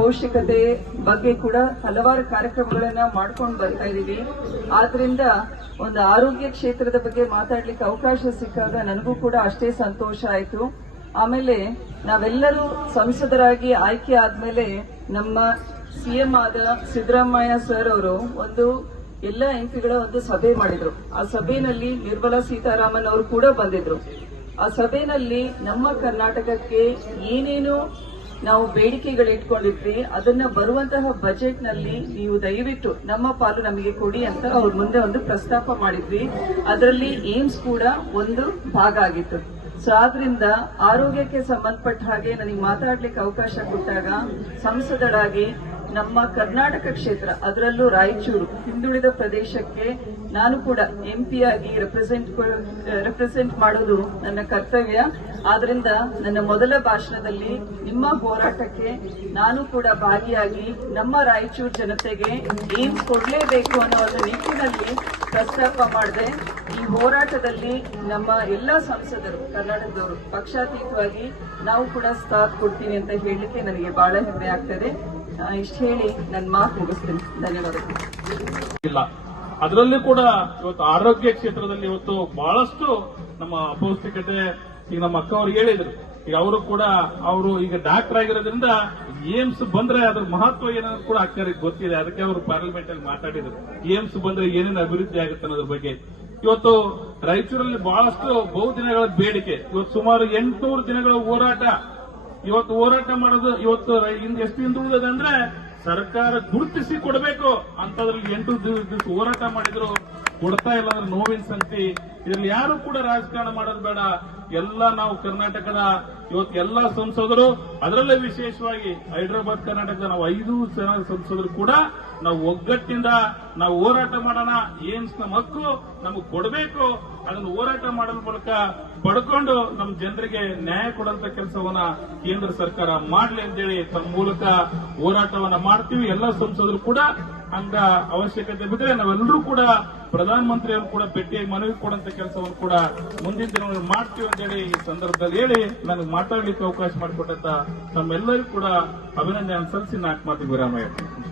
ಪೌಷ್ಟಿಕತೆ ಬಗ್ಗೆ ಕೂಡ ಹಲವಾರು ಕಾರ್ಯಕ್ರಮಗಳನ್ನ ಮಾಡ್ಕೊಂಡು ಬರ್ತಾ ಇದ್ದೀವಿ ಆದ್ರಿಂದ ಒಂದು ಆರೋಗ್ಯ ಕ್ಷೇತ್ರದ ಬಗ್ಗೆ ಮಾತಾಡ್ಲಿಕ್ಕೆ ಅವಕಾಶ ಸಿಕ್ಕಾಗ ನನಗೂ ಕೂಡ ಅಷ್ಟೇ ಸಂತೋಷ ಆಯ್ತು. ಆಮೇಲೆ ನಾವೆಲ್ಲರೂ ಸಂಸದರಾಗಿ ಆಯ್ಕೆ ಆದ್ಮೇಲೆ ನಮ್ಮ ಸಿಎಂ ಆದ ಸಿದ್ದರಾಮಯ್ಯ ಸರ್ ಅವರು ಒಂದು ಎಲ್ಲ ಎಂಪಿಗಳ ಒಂದು ಸಭೆ ಮಾಡಿದ್ರು. ಆ ಸಭೆಯಲ್ಲಿ ನಿರ್ಮಲಾ ಸೀತಾರಾಮನ್ ಅವರು ಕೂಡ ಬಂದಿದ್ರು. ಆ ಸಭೆಯಲ್ಲಿ ನಮ್ಮ ಕರ್ನಾಟಕಕ್ಕೆ ಏನೇನು ನಾವು ಬೇಡಿಕೆಗಳು ಇಟ್ಕೊಂಡಿದ್ವಿ ಅದನ್ನ ಬರುವಂತಹ ಬಜೆಟ್ನಲ್ಲಿ ನೀವು ದಯವಿಟ್ಟು ನಮ್ಮ ಪಾಲು ನಮಗೆ ಕೊಡಿ ಅಂತ ಅವ್ರ ಮುಂದೆ ಒಂದು ಪ್ರಸ್ತಾಪ ಮಾಡಿದ್ವಿ. ಅದರಲ್ಲಿ ಏಮ್ಸ್ ಕೂಡ ಒಂದು ಭಾಗ ಆಗಿತ್ತು. ಸೊ ಆದ್ರಿಂದ ಆರೋಗ್ಯಕ್ಕೆ ಸಂಬಂಧಪಟ್ಟ ಹಾಗೆ ನನಗೆ ಮಾತಾಡ್ಲಿಕ್ಕೆ ಅವಕಾಶ ಕೊಟ್ಟಾಗ ಸಂಸದರಾಗಿ ನಮ್ಮ ಕರ್ನಾಟಕ ಕ್ಷೇತ್ರ, ಅದರಲ್ಲೂ ರಾಯಚೂರು, ಹಿಂದುಳಿದ ಪ್ರದೇಶಕ್ಕೆ ನಾನು ಕೂಡ ಎಂಪಿಯಾಗಿ ರೆಪ್ರೆಸೆಂಟ್ ರೆಪ್ರೆಸೆಂಟ್ ಮಾಡೋದು ನನ್ನ ಕರ್ತವ್ಯ. ಆದ್ರಿಂದ ನನ್ನ ಮೊದಲ ಭಾಷಣದಲ್ಲಿ ನಿಮ್ಮ ಹೋರಾಟಕ್ಕೆ ನಾನು ಕೂಡ ಭಾಗಿಯಾಗಿ ನಮ್ಮ ರಾಯಚೂರು ಜನತೆಗೆ ಏನ್ ಕೊಡಲೇಬೇಕು ಅನ್ನೋ ಒಂದು ನಿಟ್ಟಿನಲ್ಲಿ ಪ್ರಸ್ತಾಪ ಮಾಡಿದೆ. ಈ ಹೋರಾಟದಲ್ಲಿ ನಮ್ಮ ಎಲ್ಲ ಸಂಸದರು, ಕರ್ನಾಟಕದವರು ಪಕ್ಷಾತೀತವಾಗಿ ನಾವು ಕೂಡ ಸಾಥ್ ಕೊಡ್ತೀನಿ ಅಂತ ಹೇಳಲಿಕ್ಕೆ ನನಗೆ ಬಹಳ ಹೆಮ್ಮೆ ಆಗ್ತದೆ. ಇಲ್ಲ. ಅದರಲ್ಲಿ ಕೂಡ ಇವತ್ತು ಆರೋಗ್ಯ ಕ್ಷೇತ್ರದಲ್ಲಿ ಇವತ್ತು ಬಹಳಷ್ಟು ನಮ್ಮ ಅಪೌಷ್ಟಿಕತೆ ಈಗ ನಮ್ಮ ಅಕ್ಕ ಅವ್ರಿಗೆ ಹೇಳಿದ್ರು. ಈಗ ಅವರು ಕೂಡ ಅವರು ಈಗ ಡಾಕ್ಟರ್ ಆಗಿರೋದ್ರಿಂದ ಏಮ್ಸ್ ಬಂದ್ರೆ ಅದ್ರ ಮಹತ್ವ ಏನಾದ್ರು ಕೂಡ ಅಕ್ಕರಿಗೆ ಗೊತ್ತಿದೆ. ಅದಕ್ಕೆ ಅವರು ಪಾರ್ಲಿಮೆಂಟ್ ಅಲ್ಲಿ ಮಾತಾಡಿದ್ರು. ಏಮ್ಸ್ ಬಂದ್ರೆ ಏನೇನು ಅಭಿವೃದ್ಧಿ ಆಗುತ್ತೆ ಅನ್ನೋದ್ರ ಬಗ್ಗೆ. ಇವತ್ತು ರಾಯಚೂರಲ್ಲಿ ಬಹಳಷ್ಟು ಬಹುದಿನಗಳ ಬೇಡಿಕೆ. ಇವತ್ತು ಸುಮಾರು ಎಂಟುನೂರು ದಿನಗಳ ಹೋರಾಟ ಇವತ್ತು ಹೋರಾಟ ಮಾಡೋದು, ಇವತ್ತು ಎಷ್ಟು ಹಿಂದುಳಿದಿದೆ ಅಂದ್ರೆ ಸರ್ಕಾರ ಗುರುತಿಸಿ ಕೊಡಬೇಕು ಅಂತದ್ರಲ್ಲಿ ಎಂಟು ದಿವ- ದಿವಸ ಹೋರಾಟ ಮಾಡಿದ್ರು. ಕೊಡ್ತಾ ಇಲ್ಲ ಅಂದ್ರೆ ನೋವಿನ ಸಂಗತಿ. ಇದ್ರಲ್ಲಿ ಯಾರು ಕೂಡ ರಾಜಕಾರಣ ಮಾಡೋದು ಬೇಡ. ಎಲ್ಲ ನಾವು ಕರ್ನಾಟಕದ ಇವತ್ತು ಎಲ್ಲ ಸಂಸದರು, ಅದರಲ್ಲೇ ವಿಶೇಷವಾಗಿ ಹೈದರಾಬಾದ್ ಕರ್ನಾಟಕದ ನಾವು ಐದು ಜನ ಸಂಸದರು ಕೂಡ ನಾವು ಒಗ್ಗಟ್ಟಿಂದ ನಾವು ಹೋರಾಟ ಮಾಡೋಣ. ಏಮ್ಸ್ ನಮ್ಮ ಹಕ್ಕು ನಮಗೆ ಕೊಡಬೇಕು. ಅದನ್ನು ಹೋರಾಟ ಮಾಡೋದ್ರ ಮೂಲಕ ಪಡ್ಕೊಂಡು ನಮ್ಮ ಜನರಿಗೆ ನ್ಯಾಯ ಕೊಡುವಂತ ಕೆಲಸವನ್ನ ಕೇಂದ್ರ ಸರ್ಕಾರ ಮಾಡಲಿ ಅಂತೇಳಿ ತಮ್ಮ ಮೂಲಕ ಹೋರಾಟವನ್ನ ಮಾಡ್ತೀವಿ. ಎಲ್ಲ ಸಂಸದರು ಕೂಡ ಹಂಗ ಅವಶ್ಯಕತೆ ಬಿದ್ರೆ ನಾವೆಲ್ಲರೂ ಕೂಡ ಪ್ರಧಾನಮಂತ್ರಿಯವರು ಕೂಡ ಭೇಟಿಯಾಗಿ ಮನವಿ ಕೊಡುವಂತ ಕೆಲಸವನ್ನು ಕೂಡ ಮುಂದಿನ ದಿನಗಳಲ್ಲಿ ಮಾಡ್ತೀವಿ ಅಂತೇಳಿ ಈ ಸಂದರ್ಭದಲ್ಲಿ ಹೇಳಿ ನನಗೆ ಮಾತಾಡ್ಲಿಕ್ಕೆ ಅವಕಾಶ ಮಾಡಿಕೊಟ್ಟಂತ ತಮ್ಮೆಲ್ಲರಿಗೂ ಕೂಡ ಅಭಿನಂದನೆ ಸಲ್ಲಿಸಿ ನಾಲ್ಕು ಮಾತಿಗೆ ವಿರಾಮ ಹೇಳ್ತೀನಿ.